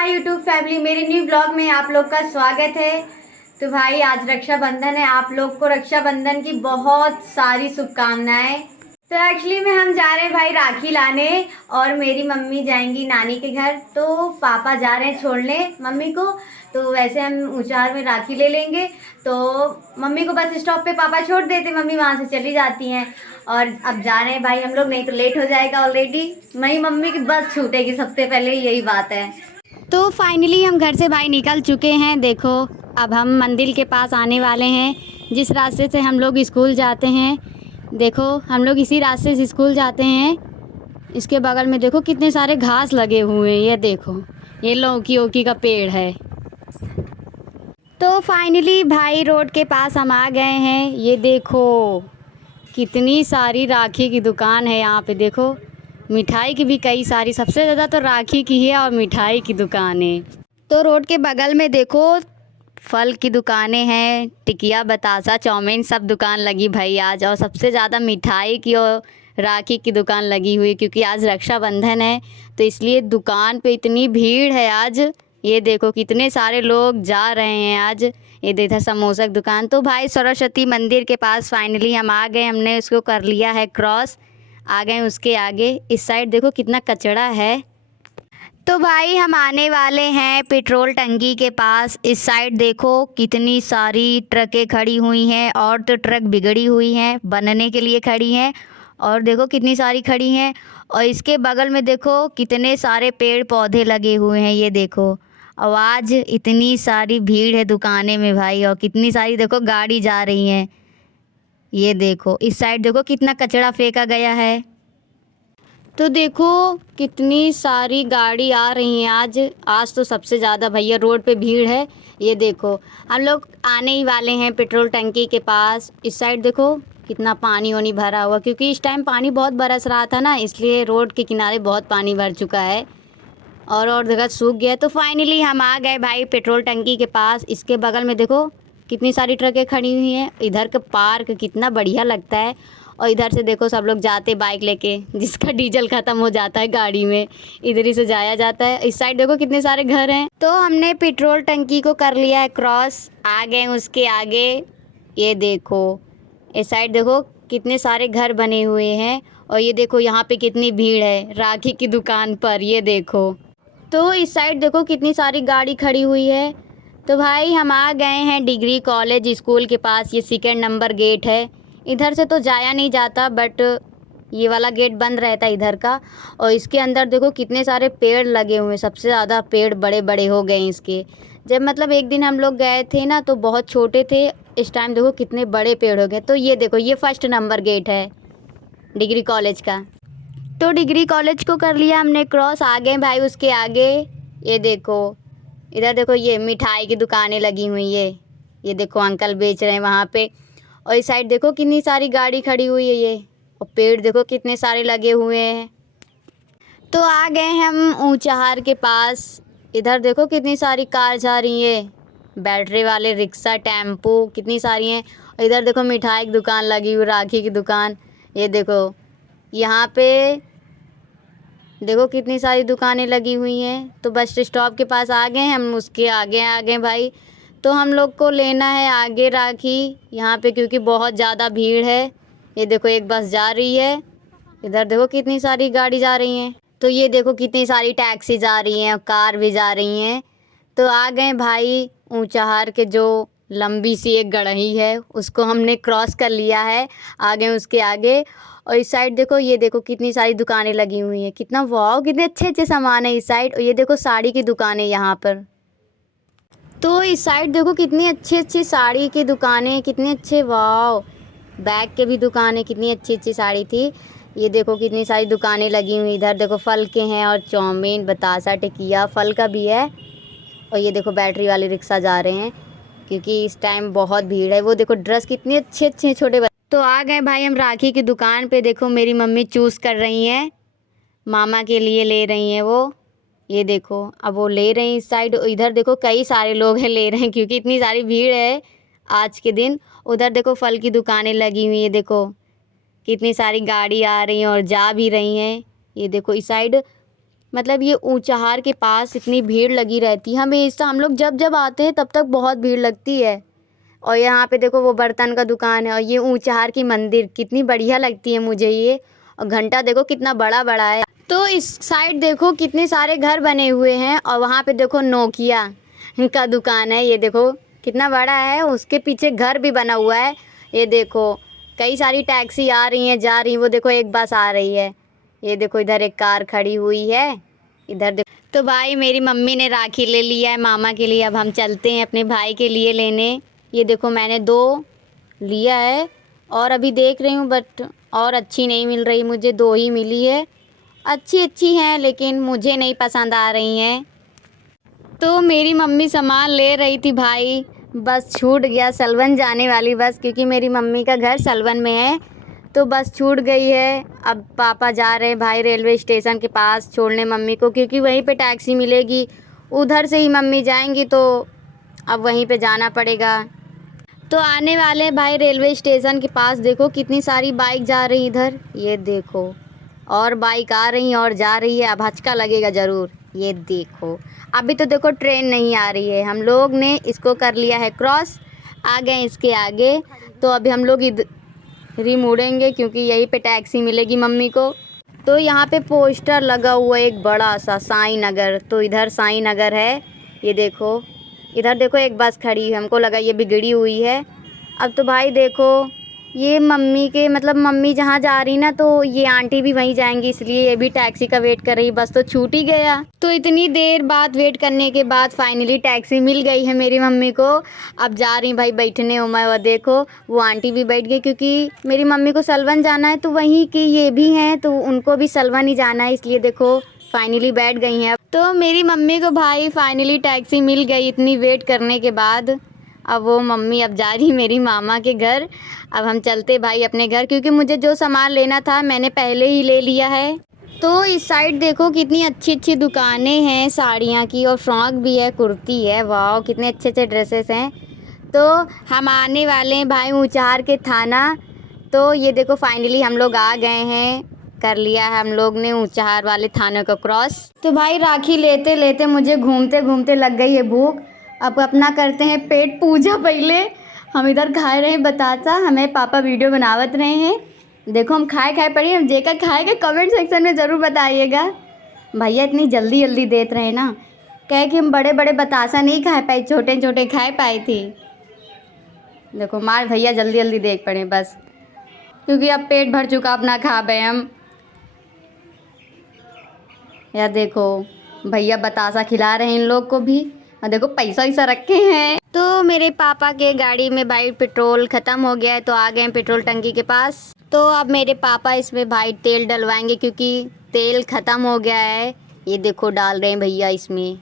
My YouTube family, मेरे new blog में आप लोग का स्वागत है। तो भाई आज रक्षाबंधन है, आप लोग को रक्षाबंधन की बहुत सारी शुभकामनाएं। तो एक्चुअली में हम जा रहे हैं भाई राखी लाने और मेरी मम्मी जाएंगी नानी के घर, तो पापा जा रहे हैं छोड़ने मम्मी को। तो वैसे हम ऊंचाहार में राखी ले लेंगे, तो मम्मी को बस स्टॉप पे पापा छोड़ देते, मम्मी वहाँ से चली जाती हैं। और अब जा रहे हैं भाई हम लोग, नहीं तो लेट हो जाएगा ऑलरेडी, वही मम्मी की बस छूटेगी सबसे पहले, यही बात है। तो फाइनली हम घर से भाई निकल चुके हैं। देखो अब हम मंदिर के पास आने वाले हैं, जिस रास्ते से हम लोग स्कूल जाते हैं। देखो हम लोग इसी रास्ते से स्कूल जाते हैं। इसके बगल में देखो कितने सारे घास लगे हुए हैं, ये देखो ये लौकी ओकी का पेड़ है। तो फाइनली भाई रोड के पास हम आ गए हैं। ये देखो कितनी सारी राखी की दुकान है यहाँ पे। देखो मिठाई की भी कई सारी, सबसे ज़्यादा तो राखी की है और मिठाई की दुकान है। तो रोड के बगल में देखो फल की दुकानें हैं, टिकिया बतासा चाउमीन सब दुकान लगी भाई आज। और सबसे ज़्यादा मिठाई की और राखी की दुकान लगी हुई, क्योंकि आज रक्षाबंधन है तो इसलिए दुकान पे इतनी भीड़ है आज। ये देखो कितने सारे लोग जा रहे हैं आज। ये देखा समोसा की दुकान। तो भाई सरस्वती मंदिर के पास फाइनली हम आ गए, हमने उसको कर लिया है क्रॉस, आ गए उसके आगे। इस साइड देखो कितना कचरा है। तो भाई हम आने वाले हैं पेट्रोल टंकी के पास। इस साइड देखो कितनी सारी ट्रकें खड़ी हुई हैं, और तो ट्रक बिगड़ी हुई हैं, बनने के लिए खड़ी हैं, और देखो कितनी सारी खड़ी हैं। और इसके बगल में देखो कितने सारे पेड़ पौधे लगे हुए हैं, ये देखो। और आज इतनी सारी भीड़ है दुकानें में भाई, और कितनी सारी देखो गाड़ी जा रही हैं। ये देखो इस साइड देखो कितना कचरा फेंका गया है। तो देखो कितनी सारी गाड़ी आ रही हैं आज। आज तो सबसे ज़्यादा भैया रोड पे भीड़ है। ये देखो हम लोग आने ही वाले हैं पेट्रोल टंकी के पास। इस साइड देखो कितना पानी वानी भरा हुआ, क्योंकि इस टाइम पानी बहुत बरस रहा था ना, इसलिए रोड के किनारे बहुत पानी भर चुका है और जगह सूख गया। तो फाइनली हम आ गए भाई पेट्रोल टंकी के पास। इसके बगल में देखो कितनी सारी ट्रकें खड़ी हुई हैं। इधर का पार्क कितना बढ़िया लगता है। और इधर से देखो सब लोग जाते बाइक लेके, जिसका डीजल ख़त्म हो जाता है गाड़ी में, इधर ही से जाया जाता है। इस साइड देखो कितने सारे घर हैं। तो हमने पेट्रोल टंकी को कर लिया है क्रॉस, आ गए उसके आगे। ये देखो इस साइड देखो कितने सारे घर बने हुए हैं। और ये देखो यहाँ पे कितनी भीड़ है राखी की दुकान पर, ये देखो। तो इस साइड देखो कितनी सारी गाड़ी खड़ी हुई है। तो भाई हम आ गए हैं डिग्री कॉलेज स्कूल के पास। ये सेकेंड नंबर गेट है। इधर से तो जाया नहीं जाता, बट ये वाला गेट बंद रहता है इधर का। और इसके अंदर देखो कितने सारे पेड़ लगे हुए हैं, सबसे ज़्यादा पेड़ बड़े बड़े हो गए हैं इसके। जब मतलब एक दिन हम लोग गए थे ना तो बहुत छोटे थे, इस टाइम देखो कितने बड़े पेड़ हो गए। तो ये देखो ये फर्स्ट नंबर गेट है डिग्री कॉलेज का। तो डिग्री कॉलेज को कर लिया हमने क्रॉस, आ गए भाई उसके आगे। ये देखो इधर देखो ये मिठाई की दुकानें लगी हुई है। ये देखो अंकल बेच रहे हैं वहाँ पे। और इस साइड देखो कितनी सारी गाड़ी खड़ी हुई है ये। और पेड़ देखो कितने सारे लगे हुए हैं। तो आ गए हम ऊंचाहार के पास। इधर देखो कितनी सारी कार जा रही है, बैटरी वाले रिक्शा टेम्पो कितनी सारी हैं। और इधर देखो मिठाई की दुकान लगी हुई, राखी की दुकान। ये देखो यहाँ पे देखो कितनी सारी दुकानें लगी हुई हैं। तो बस स्टॉप के पास आ गए हम, उसके आगे आ गए भाई। तो हम लोग को लेना है आगे राखी यहाँ पे, क्योंकि बहुत ज़्यादा भीड़ है। ये देखो एक बस जा रही है, इधर देखो कितनी सारी गाड़ी जा रही हैं। तो ये देखो कितनी सारी टैक्सी जा रही हैं और कार भी जा रही हैं। तो आ गए भाई ऊंचाहार के जो लंबी सी एक गढ़ही है, उसको हमने क्रॉस कर लिया है, आ गए उसके आगे। और इस साइड देखो ये देखो कितनी सारी दुकानें लगी हुई हैं, कितना वाव कितने अच्छे अच्छे सामान है इस साइड। और ये देखो साड़ी की दुकान है यहाँ पर। तो इस साइड देखो कितनी अच्छी अच्छी साड़ी की दुकानें, कितने अच्छे वाव। बैग के भी दुकानें, कितनी अच्छी अच्छी साड़ी थी। ये देखो कितनी सारी दुकानें लगी हुई। इधर देखो फल के हैं और चाउमीन बतासा टिकिया फल का भी है। और ये देखो बैटरी वाले रिक्शा जा रहे हैं, क्योंकि इस टाइम बहुत भीड़ है। वो देखो ड्रेस कितने अच्छे अच्छे हैं छोटे बच्चे। तो आ गए भाई हम राखी की दुकान पे। देखो मेरी मम्मी चूज़ कर रही हैं, मामा के लिए ले रही हैं वो। ये देखो अब वो ले रहे हैं इस साइड। इधर देखो कई सारे लोग हैं ले रहे हैं, क्योंकि इतनी सारी भीड़ है आज के दिन। उधर देखो फल की दुकानें लगी हुई है, देखो कितनी सारी गाड़ी आ रही हैं और जा भी रही हैं। ये देखो इस साइड मतलब ये ऊंचाहार के पास इतनी भीड़ लगी रहती है हमेशा। हम लोग जब जब आते हैं तब तक बहुत भीड़ लगती है। और यहाँ पे देखो वो बर्तन का दुकान है। और ये ऊंचाहार की मंदिर कितनी बढ़िया लगती है मुझे ये। और घंटा देखो कितना बड़ा बड़ा है। तो इस साइड देखो कितने सारे घर बने हुए हैं। और वहाँ पे देखो नोकिया का दुकान है। ये देखो कितना बड़ा है। उसके पीछे घर भी बना हुआ है। ये देखो कई सारी टैक्सी आ रही हैं जा रही हैं। वो देखो एक बस आ रही है। ये देखो इधर एक कार खड़ी हुई है। इधर देखो। तो भाई मेरी मम्मी ने राखी ले लिया है मामा के लिए। अब हम चलते हैं अपने भाई के लिए लेने। ये देखो मैंने 2 लिया है और अभी देख रही हूँ बट और अच्छी नहीं मिल रही मुझे। 2 ही मिली है। अच्छी हैं लेकिन मुझे नहीं पसंद आ रही हैं। तो मेरी मम्मी सामान ले रही थी भाई। बस छूट गया सलवन जाने वाली बस, क्योंकि मेरी मम्मी का घर सलवन में है। तो बस छूट गई है। अब पापा जा रहे हैं भाई रेलवे स्टेशन के पास छोड़ने मम्मी को, क्योंकि वहीं पे टैक्सी मिलेगी। उधर से ही मम्मी जाएंगी तो अब वहीं पे जाना पड़ेगा। तो आने वाले हैं भाई रेलवे स्टेशन के पास। देखो कितनी सारी बाइक जा रही इधर। ये देखो और बाइक आ रही है और जा रही है। अब हचका लगेगा ज़रूर। ये देखो अभी तो देखो ट्रेन नहीं आ रही है। हम लोग ने इसको कर लिया है क्रॉस, आ गए इसके आगे। तो अभी हम लोग इधर ही मुड़ेंगे क्योंकि यहीं पे टैक्सी मिलेगी मम्मी को। तो यहाँ पे पोस्टर लगा हुआ है एक बड़ा सा साईं नगर। तो इधर साईं नगर है। ये देखो इधर देखो एक बस खड़ी है। हमको लगा ये बिगड़ी हुई है। अब तो भाई देखो ये मम्मी के मतलब मम्मी जहाँ जा रही ना तो ये आंटी भी वहीं जाएंगी, इसलिए ये भी टैक्सी का वेट कर रही। बस तो छूट ही गया। तो इतनी देर बाद वेट करने के बाद फाइनली टैक्सी मिल गई है मेरी मम्मी को। अब जा रही भाई बैठने। उमा वो देखो वो आंटी भी बैठ गई, क्योंकि मेरी मम्मी को सलवन जाना है तो वहीं की ये भी हैं तो उनको भी सलवन ही जाना है, इसलिए देखो फाइनली बैठ गई हैं। तो मेरी मम्मी को भाई फाइनली टैक्सी मिल गई इतनी वेट करने के बाद। अब वो मम्मी अब जा रही मेरी मामा के घर। अब हम चलते भाई अपने घर, क्योंकि मुझे जो सामान लेना था मैंने पहले ही ले लिया है। तो इस साइड देखो कितनी अच्छी अच्छी दुकानें हैं साड़ियाँ की, और फ्रॉक भी है, कुर्ती है। वाह कितने अच्छे अच्छे ड्रेसेस हैं। तो हम आने वाले हैं भाई ऊंचाहार के थाना। तो ये देखो फाइनली हम लोग आ गए हैं। कर लिया है हम लोग ने ऊंचाहार वाले थाने को क्रॉस। तो भाई राखी लेते लेते मुझे घूमते घूमते लग गई है भूख। अब अपना करते हैं पेट पूजा। पहले हम इधर खा रहे हैं बतासा, हमें पापा वीडियो बनावत रहे हैं। देखो हम खाए पड़ी। हम जेकर खाएगा कमेंट सेक्शन में ज़रूर बताइएगा। भैया इतनी जल्दी जल्दी देते रहे ना, कहे कि हम बड़े बड़े बतासा नहीं खा पाए, छोटे छोटे खाए पाई थी। देखो मार भैया जल्दी जल्दी देख पड़े बस, क्योंकि अब पेट भर चुका अपना खा पाए हम। या देखो भैया बतासा खिला रहे हैं इन लोग को भी। और देखो पैसा वैसा रखे हैं। तो मेरे पापा के गाड़ी में भाई पेट्रोल ख़त्म हो गया है तो आ गए हैं पेट्रोल टंकी के पास। तो अब मेरे पापा इसमें भाई तेल डलवाएंगे, क्योंकि तेल ख़त्म हो गया है। ये देखो डाल रहे हैं भैया इसमें।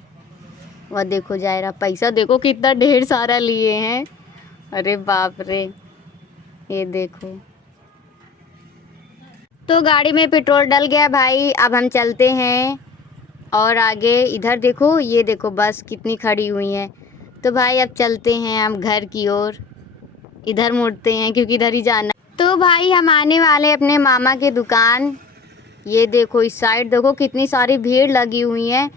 वह देखो जायरा पैसा देखो कितना ढेर सारा लिए हैं। अरे बाप रे। ये देखो तो गाड़ी में पेट्रोल डल गया भाई। अब हम चलते हैं और आगे। इधर देखो ये देखो बस कितनी खड़ी हुई है। तो भाई अब चलते हैं हम घर की ओर। इधर मुड़ते हैं क्योंकि इधर ही जाना। तो भाई हम आने वाले अपने मामा के दुकान। ये देखो इस साइड देखो कितनी सारी भीड़ लगी हुई है।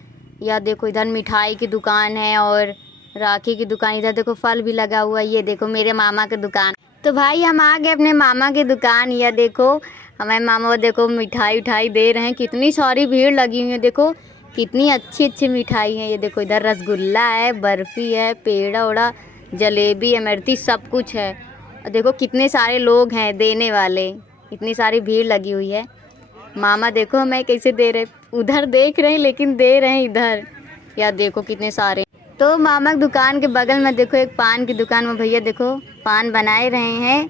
या देखो इधर मिठाई की दुकान है और राखी की दुकान। इधर देखो फल भी लगा हुआ है। ये देखो मेरे मामा की दुकान। तो भाई हम आ गए अपने मामा की दुकान। यह देखो हमारे मामा देखो मिठाई उठाई दे रहे हैं। कितनी सारी भीड़ लगी हुई है। देखो कितनी अच्छी अच्छी मिठाई है। ये देखो इधर रसगुल्ला है, बर्फ़ी है, पेड़ा ओड़ा, जलेबी, इमरती सब कुछ है। और देखो कितने सारे लोग हैं देने वाले। इतनी सारी भीड़ लगी हुई है। मामा देखो हमें कैसे दे रहे, उधर देख रहे हैं लेकिन दे रहे हैं इधर। या देखो कितने सारे। तो मामा की दुकान के बगल में देखो एक पान की दुकान में भैया देखो पान बनाए रहे हैं।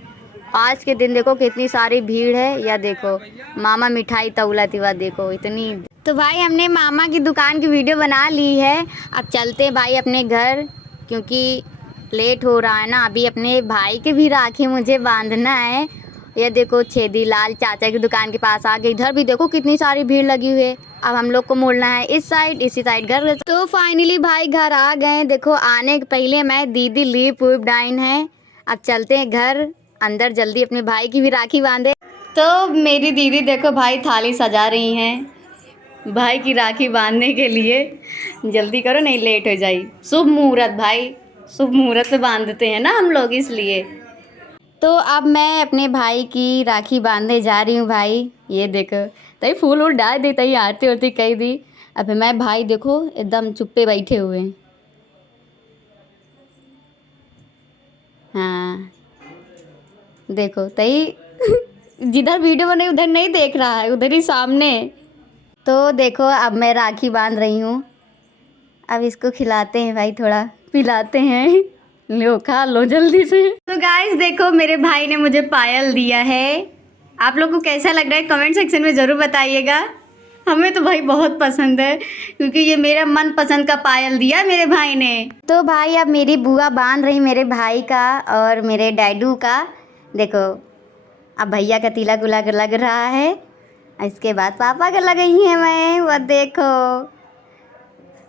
आज के दिन देखो कितनी सारी भीड़ है। या देखो मामा मिठाई तौलाती हुआ देखो इतनी। तो भाई हमने मामा की दुकान की वीडियो बना ली है। अब चलते हैं भाई अपने घर, क्योंकि लेट हो रहा है ना। अभी अपने भाई के भी राखी मुझे बांधना है। ये देखो छेदी लाल चाचा की दुकान के पास आ गए। इधर भी देखो कितनी सारी भीड़ लगी हुई है। अब हम लोग को मुड़ना है इस साइड, इसी साइड घर। तो फाइनली भाई घर आ गए। देखो आने के पहले मैं दीदी लीप वीप डाइन है। अब चलते हैं घर अंदर जल्दी अपने भाई की भी राखी बांधे। तो मेरी दीदी देखो भाई थाली सजा रही हैं। भाई की राखी बांधने के लिए। जल्दी करो नहीं लेट हो जाए। शुभ मुहूर्त भाई, शुभ मुहूर्त पे बांधते हैं ना हम लोग इसलिए। तो अब मैं अपने भाई की राखी बांधने जा रही हूँ भाई। ये देखो तई फूल वूल डाल दी, तई आरती उरती कही दी। अब मैं भाई देखो एकदम चुप्पे बैठे हुए हैं। हाँ देखो तई जिधर वीडियो बने उधर नहीं देख रहा है, उधर ही सामने। तो देखो अब मैं राखी बांध रही हूँ। अब इसको खिलाते हैं भाई, थोड़ा पिलाते हैं। लो खा लो जल्दी से। तो गाइस देखो मेरे भाई ने मुझे पायल दिया है। आप लोग को कैसा लग रहा है कमेंट सेक्शन में ज़रूर बताइएगा। हमें तो भाई बहुत पसंद है, क्योंकि ये मेरा मन पसंद का पायल दिया मेरे भाई ने। तो भाई अब मेरी बुआ बांध रही मेरे भाई का और मेरे डैडू का। देखो अब भैया का तिलक उलक लग रहा है, इसके बाद पापा का लगाई है मैं। वो देखो,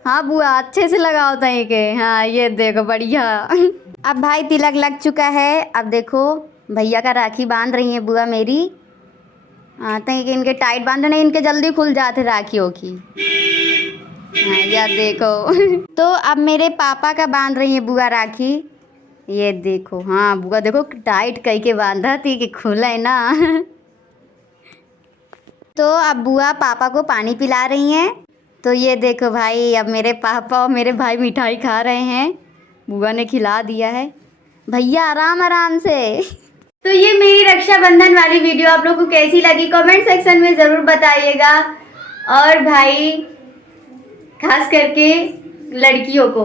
हाँ बुआ अच्छे से लगाओ तई के। हाँ ये देखो बढ़िया। अब भाई तिलक लग चुका है। अब देखो भैया का राखी बांध रही है बुआ मेरी। हाँ तई के इनके टाइट बांधने, इनके जल्दी खुल जाते राखियों की। हाँ यह देखो। तो अब मेरे पापा का बांध रही है बुआ राखी। ये देखो, हाँ बुआ देखो टाइट कई के बांधा थी कि खुला है ना। तो अब बुआ पापा को पानी पिला रही हैं। तो ये देखो भाई अब मेरे पापा और मेरे भाई मिठाई खा रहे हैं। बुआ ने खिला दिया है। भैया आराम आराम से। तो ये मेरी रक्षाबंधन वाली वीडियो आप लोगों को कैसी लगी कमेंट सेक्शन में ज़रूर बताइएगा। और भाई खास करके लड़कियों को,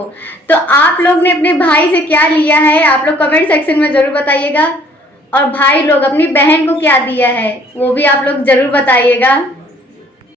तो आप लोग ने अपने भाई से क्या लिया है आप लोग कमेंट सेक्शन में ज़रूर बताइएगा। और भाई लोग अपनी बहन को क्या दिया है वो भी आप लोग ज़रूर बताइएगा।